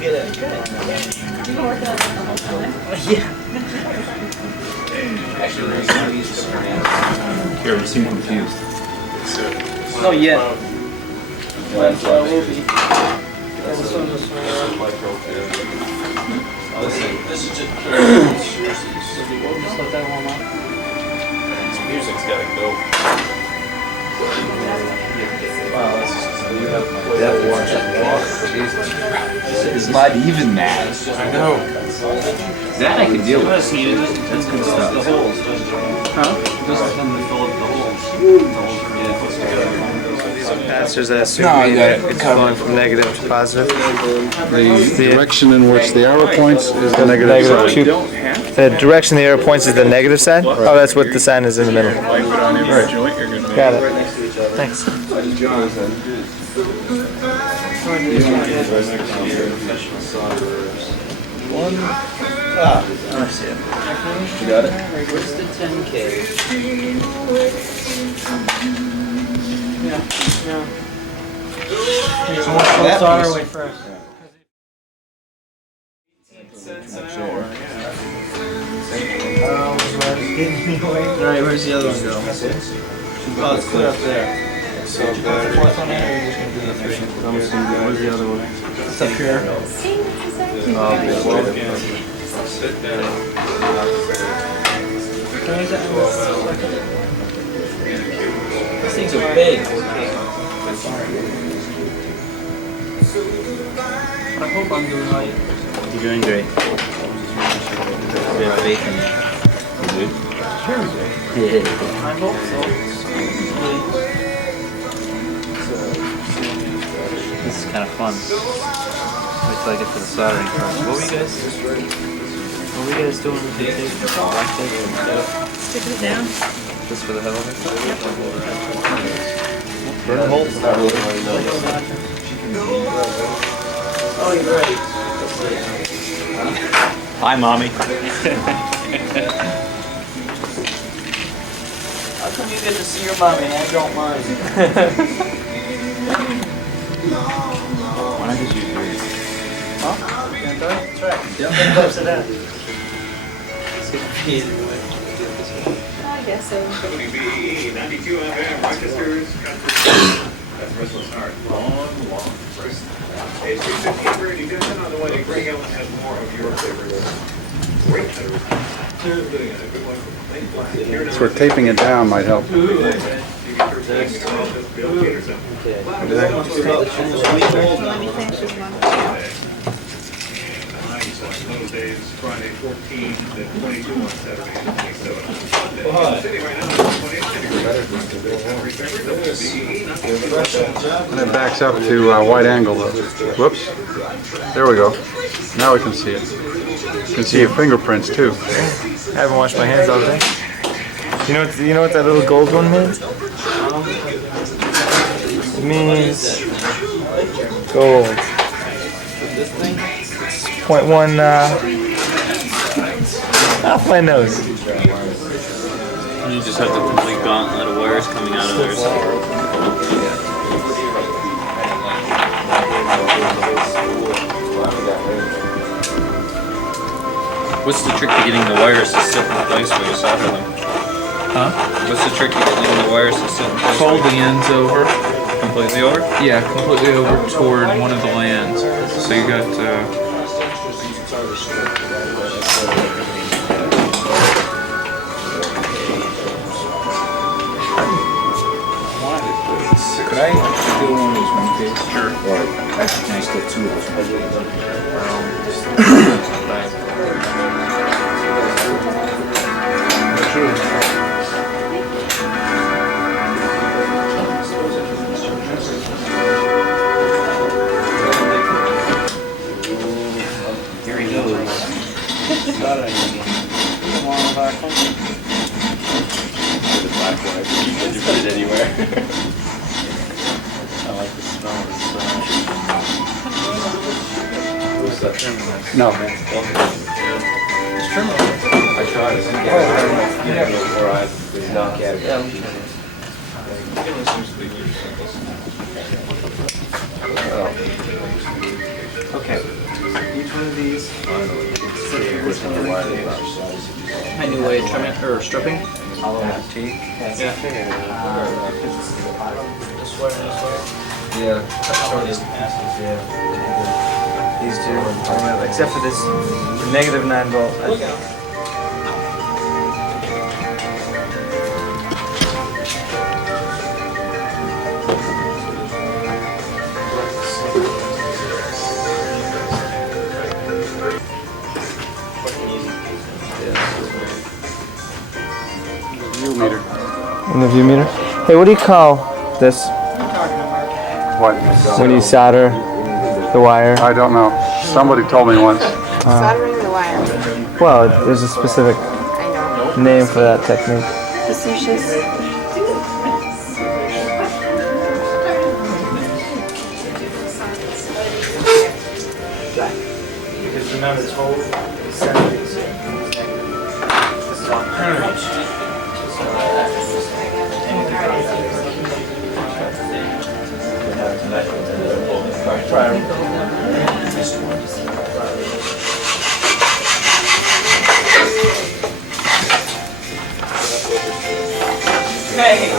get it. Good. You've been working on it the whole time. Yeah. Here, you seem confused. Not yet. But will be. This is just We'll just let that warm up. music's gotta go. Death Watch. It's not even that. I know. That I can deal with. That's good stuff. Huh? Capacitors, I assume it's flowing from negative to positive. The direction in which the arrow points is the negative Negative side. two. The direction the arrow points is the negative side? Oh, that's what the sign is in the middle. Got it. Thanks. One. I see it. You got it? Where's the 10K? Yeah. So what's our way first? Alright, where's the other one go? Oh, it's clear up there. So the fourth one in, or are you just gonna do the three? Where's the other one? It's up here. Sit down. These things are big. I hope I'm doing right. You're doing great. There's faith in you. You do? I hope so. This is kind of fun. Wait till I get to the soldering part. What were you guys doing with the tape? Sticking it down. Just for the hell of it? Burn holes in that really Oh, you're right. Hi, Mommy. How come you get to see your mommy and I don't mind? Why not just use yours? Huh? Can't do it? Try. Then close it out. I guess so. WBE 92 FM Rochester's that's Restless Heart. Long first. It's 3:15 for Eddie Denson on the way to Greg Ellen has more of your favorites. Great hitters. That's where taping it down might help. Friday 14, then 22 on Saturday, 27 on Sunday. Sitting right now, 28. And it backs up to wide angle though. Whoops. There we go. Now we can see it. You can see your fingerprints too. I haven't washed my hands all day. You know what that little gold one means? It means gold. Point one off my nose. You just have the complete gauntlet of wires coming out of there. What's the trick to getting the wires to sit in place where you solder them? Huh? What's the trick to getting the wires to sit in place? Fold the ends over. Completely over? Yeah, completely over toward one of the lands. So you got Could I steal one of those one case? Sure. Or actually, can I steal two of those one Here he goes. The black one, you can put it anywhere. I like the smell of this. No. It's terminal. I tried it. Yeah, before I knock at it. Okay. one of these. My new way of trimming or stripping. Yeah. This way and this way. Yeah. These two, except for this negative 9 volt. Meter. In the view meter. Hey, what do you call this What? when you solder the wire? I don't know. Somebody told me once. Soldering the wire. Well, there's a specific I know. name for that technique. Facetious. Because remember this whole center is on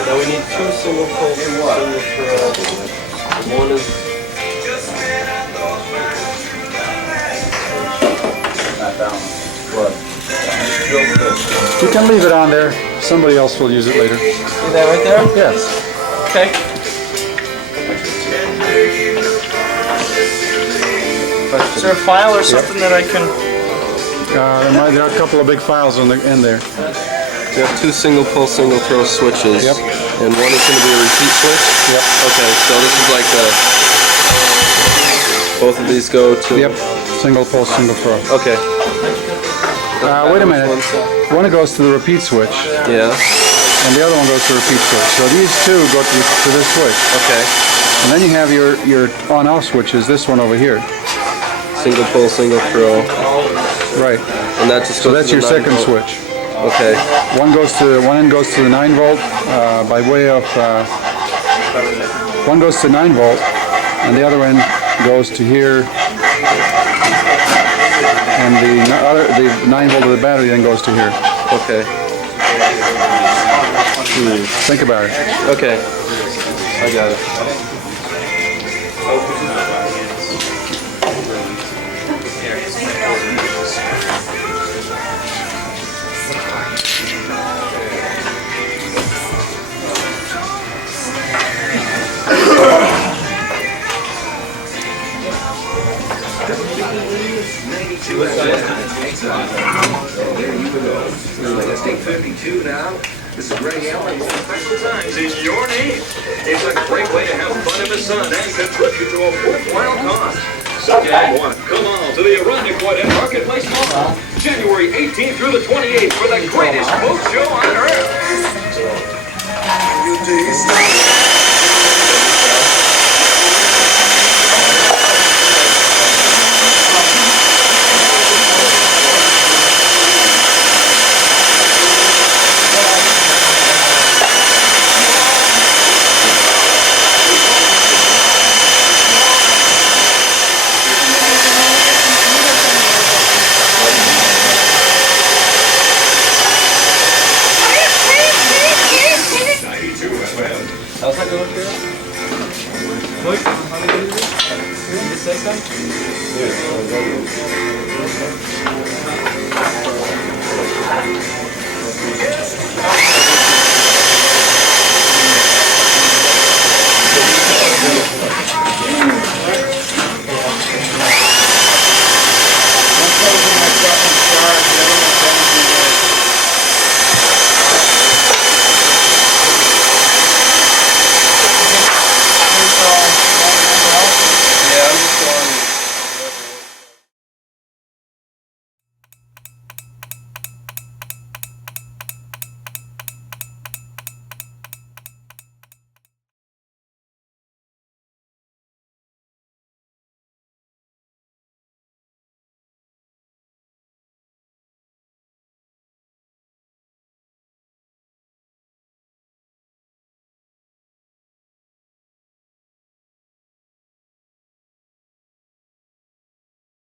Now we need 2 single poles and single thread. One is not down. What? You can leave it on there. Somebody else will use it later. See that right there? Yes. Okay. Is there a file or something that I can... There are a couple of big files in there. We have 2 single pole, single throw switches. Yep. And one is going to be a repeat switch? Yep. Okay, so this is like the... Both of these go to... Yep. Single pole, single throw. Okay. Wait a minute. One goes to the repeat switch, Yeah. and the other one goes to the repeat switch. So these two go to this switch. Okay. And then you have your on-off switches, this one over here. Single pole, single throw. Right. And that just So goes that's to your the 9 second volt. switch. Okay. One end goes to the 9 volt by way of one goes to 9 volt, and the other end goes to here, and the 9 volt of the battery then goes to here. Okay. Think about it. Okay. I got it. State 52 now. This is Greg Allen. Special times in your name. It's a great way to have fun in the sun and contribute to a worthwhile cause. So get one. Come on to the Irondequoit at Marketplace Mall, January 18th through the 28th for the greatest boat show on earth. How's that going for you? Look, how many is it? You just say something?